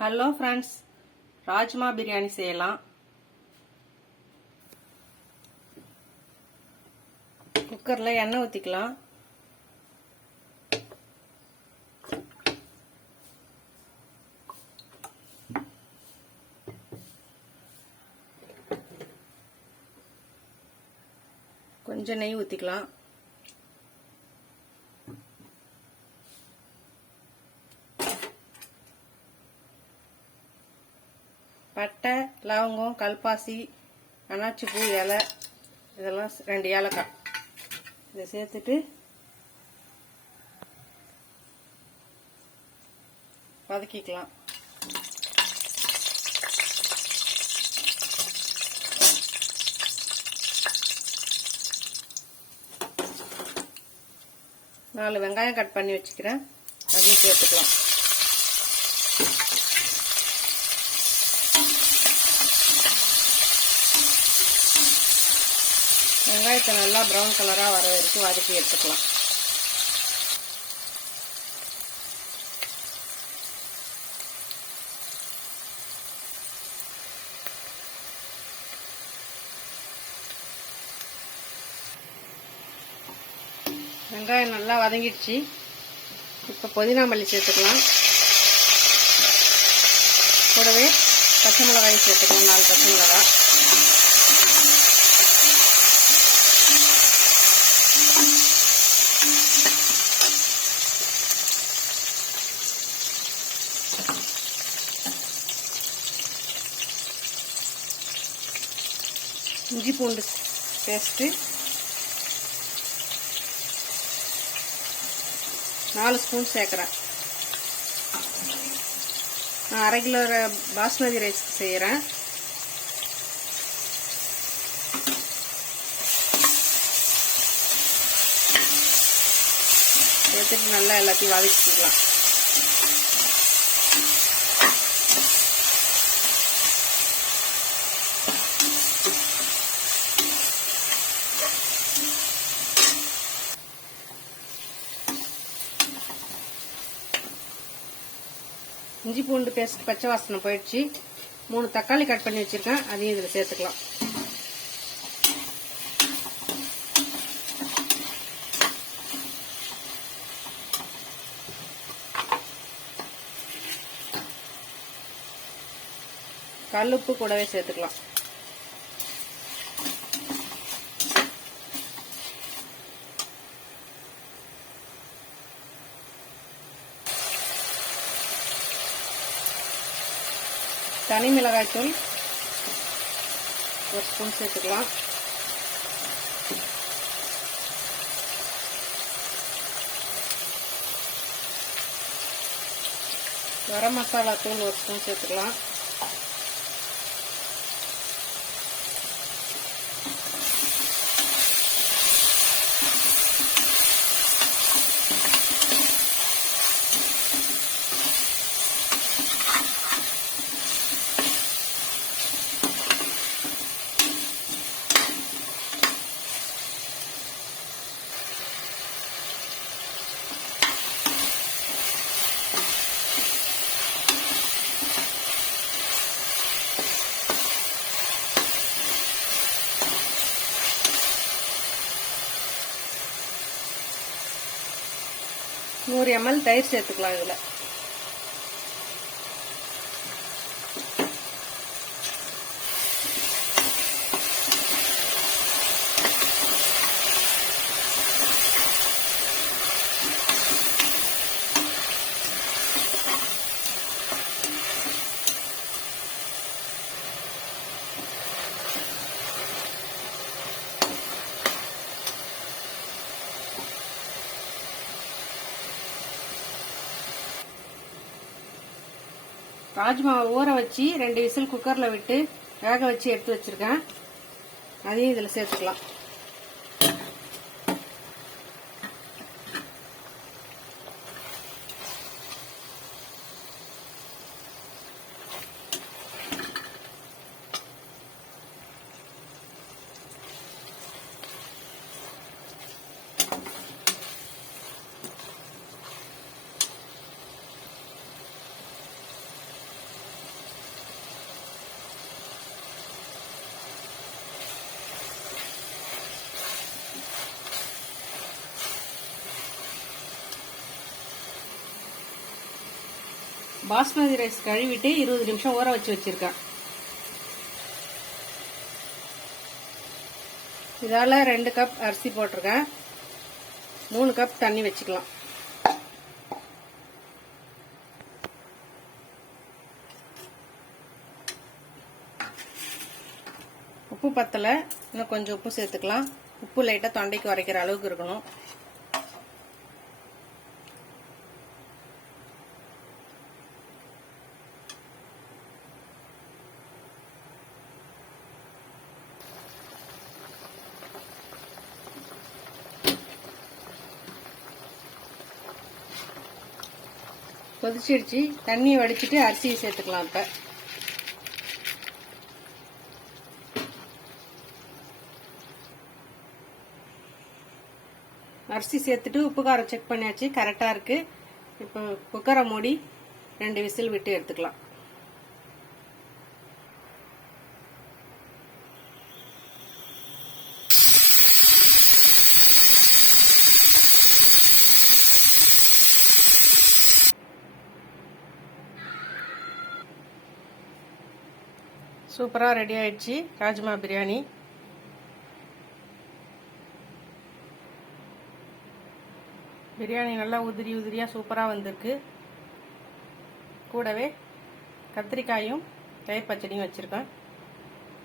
Hello friends rajma biryani செய்யலாம். குக்கரில் எண்ணெய் ஊற்றிக்கலாம் கொஞ்சம் நெய் ஊற்றிக்கலாம் பட்டை லவங்கம் கல்பாசி அனாச்சிப்பூ இலை இதெல்லாம் ரெண்டு ஏலக்காய். இதை சேர்த்துட்டு வதக்கிக்கலாம். நாலு வெங்காயம் கட் பண்ணி வச்சுக்கிறேன். அதையும் சேர்த்துக்கலாம். வெங்காயத்தை நல்லா ப்ரௌன் கலராக வர வரைக்கும் வதக்கி எடுத்துக்கலாம். வெங்காயம் நல்லா வதங்கிடுச்சு. இப்போ புதினா மல்லி சேர்த்துக்கலாம். கூடவே பச்சை மிளகாய் சேர்த்துக்கலாம் நாலு பச்சை மிளகாய் இஞ்சி பூண்டு பேஸ்ட்டு. நாலு ஸ்பூன் சேர்க்குறேன் நான் அரை கிலோ பாஸ்மதி ரைஸ் செய்கிறேன் சேர்த்துட்டு நல்லா எல்லாத்தையும் வதக்கிக்கலாம். இஞ்சி பூண்டு பேஸ்ட் பச்சை வாசனை போயிடுச்சு. மூணு தக்காளி கட் பண்ணி வச்சிருக்கேன். அதையும் இதில் சேர்த்துக்கலாம். கல்லுப்பு கூடவே சேர்த்துக்கலாம். தனி மிளகாய் தூள் ஒரு ஸ்பூன் சேர்த்துக்கலாம். கரம் மசாலா தூள் ஒரு ஸ்பூன் சேர்த்துக்கலாம். நூறு எம்எல் தயிர் சேர்த்துக்கலாம் இதில். ராஜ்மாவை ஊற வச்சு ரெண்டு விசில் குக்கரில் விட்டு வேக வச்சு எடுத்து வச்சுருக்கேன். அதையும் இதில் சேர்த்துக்கலாம். பாஸ்மதி ரைஸ் கழுவிட்டு இருபது நிமிஷம் ஊற வச்சு வச்சிருக்கேன். இதால ரெண்டு கப் அரிசி போட்டிருக்கேன். மூணு கப் தண்ணி வச்சுக்கலாம். உப்பு பத்தலை. இன்னும் கொஞ்சம் உப்பு சேர்த்துக்கலாம். உப்பு லைட்டாக தொண்டைக்கு உரைக்கிற அளவுக்கு இருக்கணும். கொதிச்சிடுச்சு தண்ணியை வடிச்சிட்டு அரிசியை சேர்த்துக்கலாம் இப்போ. அரிசி சேர்த்துட்டு உப்பு காரம் செக் பண்ணியாச்சு. கரெக்டாக இருக்குது இப்போ குக்கரை மூடி ரெண்டு விசில் விட்டு எடுத்துக்கலாம். சூப்பராக ரெடி ஆயிடுச்சு. ராஜ்மா பிரியாணி. பிரியாணி நல்லா உதிரி உதிரியாக சூப்பராக வந்திருக்கு. கூடவே கத்திரிக்காயும் தயிர் பச்சடியும் வச்சுருக்கேன்.